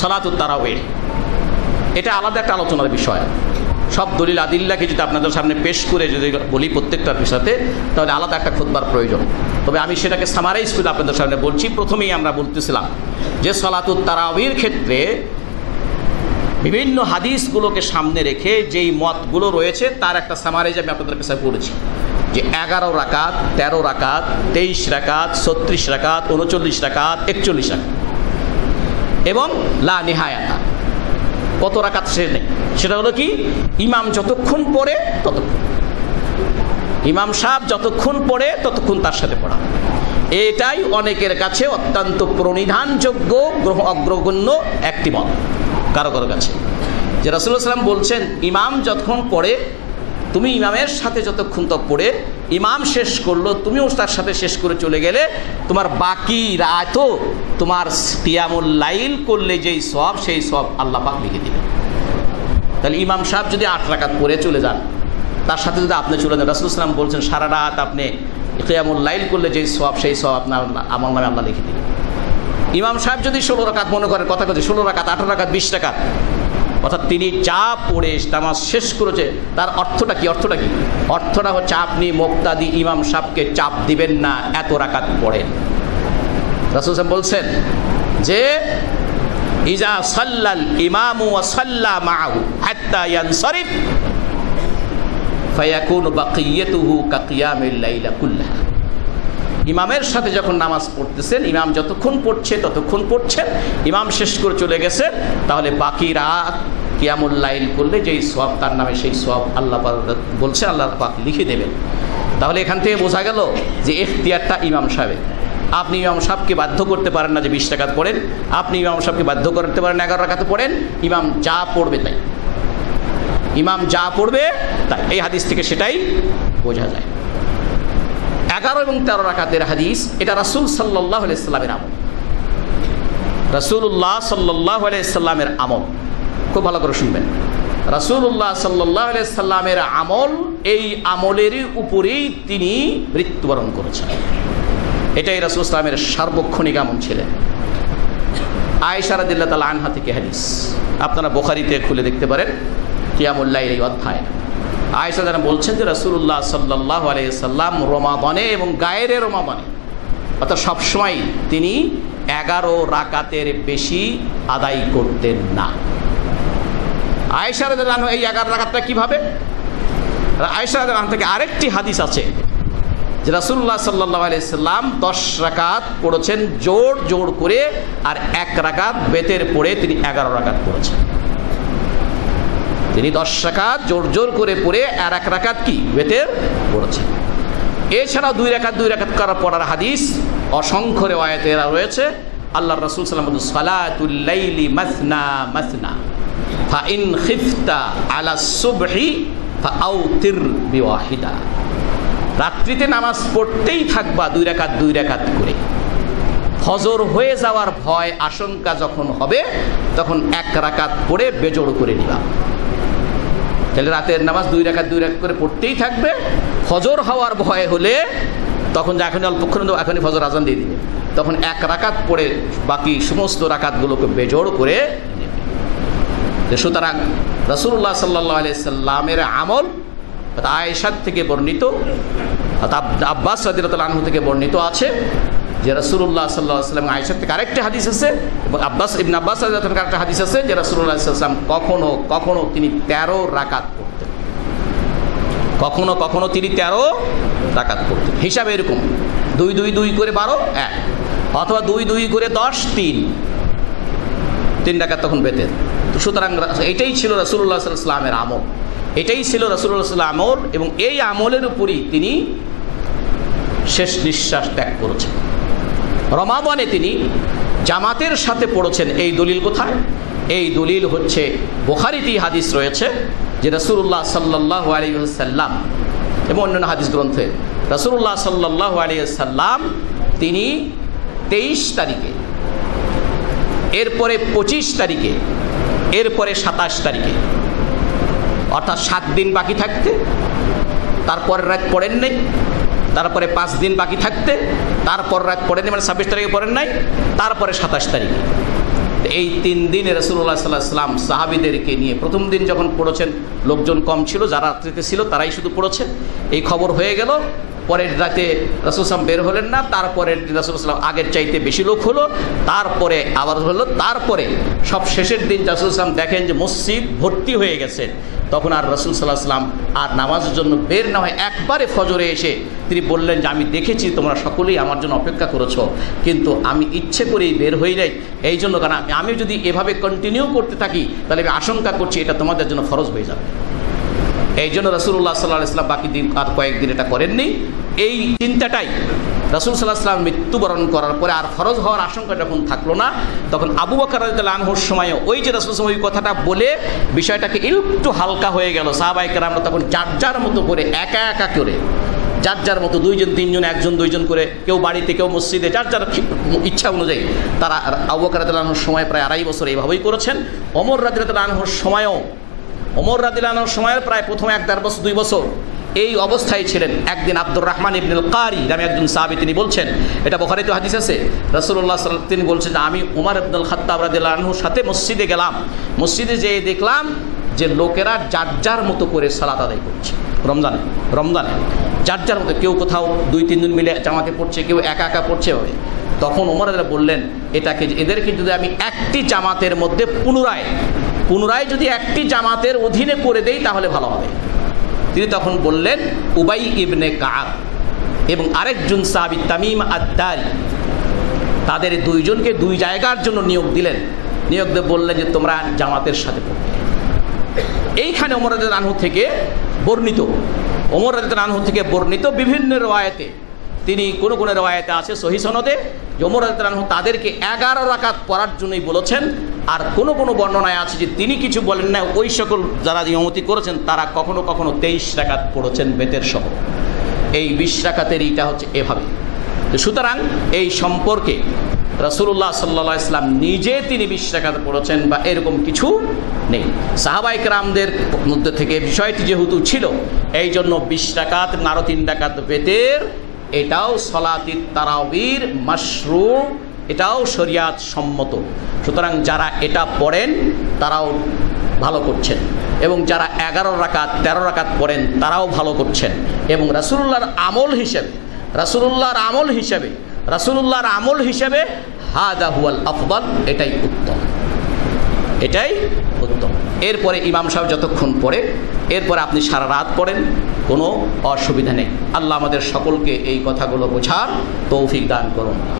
সালাতুত তারাওয়িহ, এটা আলাদা একটা আলোচনার বিষয়। সব দলিল আদিল্লাকে যদি আপনাদের সামনে পেশ করে যদি বলি প্রত্যেকটার বিষয়তে, তাহলে আলাদা একটা খুতবার প্রয়োজন। তবে আমি সেটাকে সামারাইজ করে আপনাদের সামনে বলছি। প্রথমেই আমরা বলতেছিলাম যে সালাতুত তারাওয়িহর ক্ষেত্রে বিভিন্ন হাদিসগুলোকে সামনে রেখে যেই মতগুলো রয়েছে তার একটা সামারাইজ আমি আপনাদের কাছে পড়েছি, যে 11 রাকাত, 13 রাকাত, 23 রাকাত, 36 রাকাত, 39 রাকাত, 41 রাকাত এবং লা নিহায়াতা, কত রাকাত সে নেই। সেটা হলো কি, ইমাম যতক্ষণ পড়ে ততক্ষণ, ইমাম সাহেব যতক্ষণ পড়ে ততক্ষণ তার সাথে পড়া। এটাই অনেকের কাছে অত্যন্ত প্রণিধানযোগ্য অগ্রগণ্য একটি মত কারো কারো কাছে, যে রাসূলুল্লাহ সাল্লাল্লাহু আলাইহি ওয়াসাল্লাম বলছেন ইমাম যতক্ষণ পড়ে তুমি ইমামের সাথে যতক্ষণ তক পড়ে, ইমাম শেষ করলো তুমিও তার সাথে শেষ করে চলে গেলে, তোমার বাকি রাতও তোমার কিয়ামুল লাইল করলে যেই সওয়াব সেই সওয়াব আল্লাহ পাক লিখে দিবেন। তাহলে ইমাম সাহেব যদি 8 রাকাত পড়ে চলে যান, তার সাথে যদি আপনি চলে যান, রাসূলুল্লাহ সাল্লাল্লাহু আলাইহি ওয়াসাল্লাম বলছেন সারা রাত আপনি কিয়ামুল লাইল করলে যেই সওয়াব সেই সওয়াব আপনার আমার নামে আল্লাহ লিখে দিবেন। ইমাম সাহেব যদি 16 রাকাত মনে করেন, কথা কথা 16 রাকাত, 18 রাকাত, 20 রাকাত, অর্থাৎ তিনি যা পড়ে নামাজ শেষ করেছে, তার অর্থটা কি? অর্থটা হচ্ছে আপনি মুক্তাদি ইমাম সাহেবকে চাপ দিবেন না এত রাকাত পড়েন। রাসূল সাল্লাল্লাহু আলাইহি ওয়াসাল্লাম বলছেন যে ইজা সাল্লাল ইমামু ওয়া সাল্লা মাআহু হাত্তা ইয়ানসারিফ ফায়াকুনু বাকিয়াতুহু কাকিয়ামিল লাইলা কুল্লাহা। ইমামের সাথে যখন নামাজ পড়তেছেন, ইমাম যতক্ষণ পড়ছে ততক্ষণ পড়ছেন, ইমাম শেষ করে চলে গেছেন, তাহলে বাকি রাত কিয়ামুল লাইল করলে যেই সওয়াব তার নামে সেই সওয়াব আল্লাহ পাক বলছে আল্লাহ পাক লিখে দেবেন। তাহলে এখান থেকে বোঝা গেল যে ইখতিয়ারটা ইমাম সাহেবের। আপনি ইমাম সাহেবকে বাধ্য করতে পারেন না যে 20 রাকাত পড়েন, আপনি ইমাম সাহেবকে বাধ্য করতে পারেন 11 রাকাত পড়েন, ইমাম যা পড়বে তাই, ইমাম যা পড়বে তাই। এই হাদিস থেকে সেটাই বোঝা যায়। 11 এবং 13 রাকাতের হাদিস, এটা রাসূল সাল্লাল্লাহু আলাইহি সাল্লামের আমল, রাসূলুল্লাহ সাল্লাল্লাহু আলাইহি সাল্লামের আমল। খুব ভালো করে শুনবেন, রাসূলুল্লাহ সাল্লাল্লাহু আলাইহি সাল্লামের আমল, এই আমলের উপরেই তিনি মৃত্যুবরণ করেছেন। এটাই রাসূল সাল্লামের সার্বক্ষণিক আমল ছিলেন। আয়েশা রাদিয়াল্লাহু তাআলা আনহা থেকে হাদিস, আপনারা বুখারীতে খুলে দেখতে পারেন কিয়ামুল লাইল এই অধ্যায়। আয়েশা জানা বলছেন যে রাসূলুল্লাহ সাল্লাল্লাহু আলাইহি সাল্লাম রমাদানে এবং গায়রে রমাদানে, অর্থাৎ সবসময় তিনি 11 রাকাতের বেশি আদায় করতেন না। আয়েশা রাদিয়াল্লাহু আনহা এই 11 রাকাতটা কিভাবে? আয়েশা রাদিয়াল্লাহু আনহা থেকে আরেকটি হাদিস আছে যে রাসূলুল্লাহ সাল্লাল্লাহু আলাইহি সাল্লাম 10 রাকাত পড়েছেন জোর করে, আর 1 রাকাত বেতের পড়ে তিনি 11 রাকাত পড়েছেন। তিনি 10 রাকাত জোর করে পড়ে আর 1 রাকাত কি বেতের পড়েছেন। এছাড়াও 2 রাকাত করার পড়ার হাদিস অসংখ্য রিওয়ায়াতে রয়েছে। আল্লাহর রাসূল সাল্লাল্লাহু আলাইহি ওয়াসাল্লাম সালাতুল লাইলি মাসনা মাসনা ফা ইন খিফতা আলা সুবহি ফাআউতির বিওয়াহিদা। রাত্রিতে নামাজ পড়তেই থাকবা 2 রাকাত করে, ফজর হয়ে যাওয়ার ভয় আশঙ্কা যখন হবে তখন 1 রাকাত পড়ে বেজোড় করে নিবা। তাহলে রাতের নামাজ 2 রাকাত করে পড়তেই থাকবে, ফজর হওয়ার ভয় হলে তখন যে এখনই অল্পক্ষণ এখনই ফজর আজান দিয়ে দিবে, তখন 1 রাকাত পড়ে বাকি সমস্ত রাকাতগুলোকে বেজোড় করে নেবে। সুতরাং রাসূলুল্লাহ সাল্লাল্লাহু আলাইহি সাল্লামের আমল আয়েশা থেকে বর্ণিত, আব্বাস রাদিয়াল্লাহু আনহু থেকে বর্ণিত আছে যে রাসূলুল্লাহ সাল্লাল্লাহু আলাইহি ওয়াসাল্লাম, আয়েশা থেকে আরেকটি হাদিস আছে এবং ইবনে আব্বাস রাদিয়াল্লাহু আনহু আরেকটা হাদিস আছে যে রাসূলুল্লাহ সাল্লাল্লাহু আলাইহি ওয়াসাল্লাম কখনো তিনি 13 রাকাত পড়তেন, কখনো তিনি 13 রাকাত পড়তেন। হিসাব এরকম 2 করে 12 1, অথবা 2 করে 10 3 রাকাত তখন বেতের। তো সুতরাং এটাই ছিল রাসূলুল্লাহ সাল্লাল্লাহু আলাইহি ওয়াসাল্লামের আমল, এটাই ছিল রাসূলুল্লাহ সাল্লাল্লাহু আলাইহি ওয়াসাল্লামের আমল, এবং এই আমলের উপরই তিনি শেষ নিঃশ্বাস ত্যাগ করেছেন। রমাদানে তিনি জামাতের সাথে পড়েছেন। এই দলিল কোথায়? এই দলিল হচ্ছে বুখারীতেই হাদিস রয়েছে যে রাসূলুল্লাহ সাল্লাল্লাহু আলাইহি ওয়াসাল্লাম এবং অন্যান্য হাদিস গ্রন্থে রাসূলুল্লাহ সাল্লাল্লাহু আলাইহি ওয়াসাল্লাম তিনি 23 তারিখে, এরপরে 25 তারিখে, এরপরে 27 তারিখে, অর্থাৎ 7 দিন বাকি থাকতে তারপর রাত পড়েন নাই, তারপরে 5 দিন বাকি থাকতে তারপর রাত পড়েন নাই, মানে 26 তারিখে পড়েন নাই, তারপরে 27 তারিখে, এই 3 দিনে রাসূলুল্লাহ সাল্লাল্লাহু আলাইহি ওয়াসাল্লাম সাহাবীদেরকে নিয়ে, প্রথম দিন যখন পড়েছেন লোকজন কম ছিল, যারা রাত্রিতে ছিল তারাই শুধু পড়েছে, এই খবর হয়ে গেল। পরের রাতে রাসূল সাল্লাল্লাহু আলাইহি ওয়াসাল্লাম বের হলেন না, তারপরের দিন রাসূল সাল্লাল্লাহু আলাইহি ওয়াসাল্লাম আগের চাইতে বেশি লোক হলো, তারপরে আবার হলো, তারপরে সব শেষের দিন রাসূল সাল্লাল্লাহু আলাইহি ওয়াসাল্লাম দেখেন যে মসজিদ ভর্তি হয়ে গেছে। তখন আর রাসূল সাল্লাল্লাহু আলাইহি ওয়াসাল্লাম আর নামাজের জন্য বের না হয় একবারে ফজরে এসে তিনি বললেন যে আমি দেখেছি তোমরা সকলেই আমার জন্য অপেক্ষা করেছো, কিন্তু আমি ইচ্ছে করেই বের হই নাই, এই জন্য কারণ আমি যদি এভাবে কন্টিনিউ করতে থাকি তাহলে আমি আশঙ্কা করছি এটা তোমাদের জন্য ফরজ হয়ে যাবে। এই জন্য রাসূলুল্লাহ সাল্লাল্লাহু আলাইহি ওয়াসাল্লাম বাকি দিন আর কয়েকদিন এটা করেননি। এই চিন্তাটাই রাসূল সাল্লাল্লাহু আলাইহি ওয়াসাল্লাম মৃত্যুবরণ করার পরে আর ফরজ হওয়ার আশঙ্কা যখন থাকলো না, তখন আবু বকর রাদিয়াল্লাহু আনহুর সময়ও ওই যে রাসূল ওই কথাটা বলে বিষয়টাকে একটু হালকা হয়ে গেল। সাহাবায়ে কেরামরা তখন যার যার মতো করে একা একা করে, যার যার মতো 2 জন 3 জন 1 জন 2 জন করে, কেউ বাড়িতে কেউ মসজিদে, যার যার ইচ্ছা অনুযায়ী তারা আবু বকর রাদিয়াল্লাহু আনহুর সময় প্রায় 2.5 বছর এইভাবেই করেছেন। ওমর রাদিয়াল্লাহু আনহুর সময়ও, ওমর রাদিয়াল্লাহু আনহুর সময়ের প্রায় প্রথম 1-1.5 বছর 2 বছর এই অবস্থায় ছিলেন। একদিন আব্দুর রহমান ইবনুল কারি নামে একজন সাহাবী, তিনি বলছেন, এটা বুখারীতে হাদিস আছে, রাসূলুল্লাহ সাল্লাল্লাহু আলাইহি ওয়াসাল্লাম তিনি বলছেন যে আমি ওমর ইবনুল খাত্তাব রাদিয়াল্লাহু আনহুর সাথে মসজিদে গেলাম, মসজিদে যেয়ে দেখলাম যে লোকেরা যার যার মতো করে সালাত আদায় করছে। রমজানে যার যার মতো, কেউ কোথাও 2-3 জন মিলে জামাতে পড়ছে, কেউ একা একা পড়ছে। তখন ওমর রাদিয়াল্লাহু বললেন এদেরকে যদি আমি একটি জামাতের মধ্যে পুনরায় যদি একটি জামাতের অধীনে করে দেই তাহলে ভালো হবে। তিনি তখন বললেন উবাই ইবনে কাব এবং আরেকজন সাহাবী তামিম আদ-দারি, তাদের 2 জনকে 2 জায়গার জন্য নিয়োগ দিলেন। নিয়োগ দিয়ে বললেন যে তোমরা জামাতের সাথে পড়বে। এইখানে ওমর রাদিয়াল্লাহু আনহু থেকে বর্ণিত বিভিন্ন রওয়ায়াতে, তিনি কোন রওয়ায়াতে আছে সহিহ সনদে যে ওমর রাদিয়াল্লাহু আনহু তাদেরকে 11 রাকাত পড়ার জন্যই বলেছেন। আর কোন বর্ণনায় আছে যে তিনি কিছু বলেন না, ওই সকল যারা ইমামতি করেছেন তারা কখনো কখনো 23 রাকাত পড়েছেন বেতের সহ। এই 20 রাকাতের এইটা হচ্ছে এভাবে। তো সুতরাং এই সম্পর্কে রাসূলুল্লাহ সাল্লাল্লাহু আলাইহি ওয়াসাল্লাম নিজে তিনি 20 রাকাত পড়েছেন বা এরকম কিছু নেই। সাহাবায়ে কেরামদের মধ্যে থেকে বিষয়টি যেহেতু ছিল, এই জন্য 20 রাকাত আরও 3 রাকাত বেতের, এটাও সলাতিত তারাবির মাশরু, এটাও শরিয়াত সম্মত। সুতরাং যারা এটা পড়েন তারাও ভালো করছেন, এবং যারা 11 রাকাত 13 রাকাত পড়েন তারাও ভালো করছেন। এবং রাসূলুল্লাহর আমল হিসেবে হাদা হুয়াল আফদাল, এটাই উত্তম। এরপরে ইমাম সাহেব যতক্ষণ পড়ে, এরপরে আপনি সারা রাত পড়েন, কোনো অসুবিধা নেই। আল্লাহ আমাদের সকলকে এই কথাগুলো বোঝার তৌফিক দান করুন।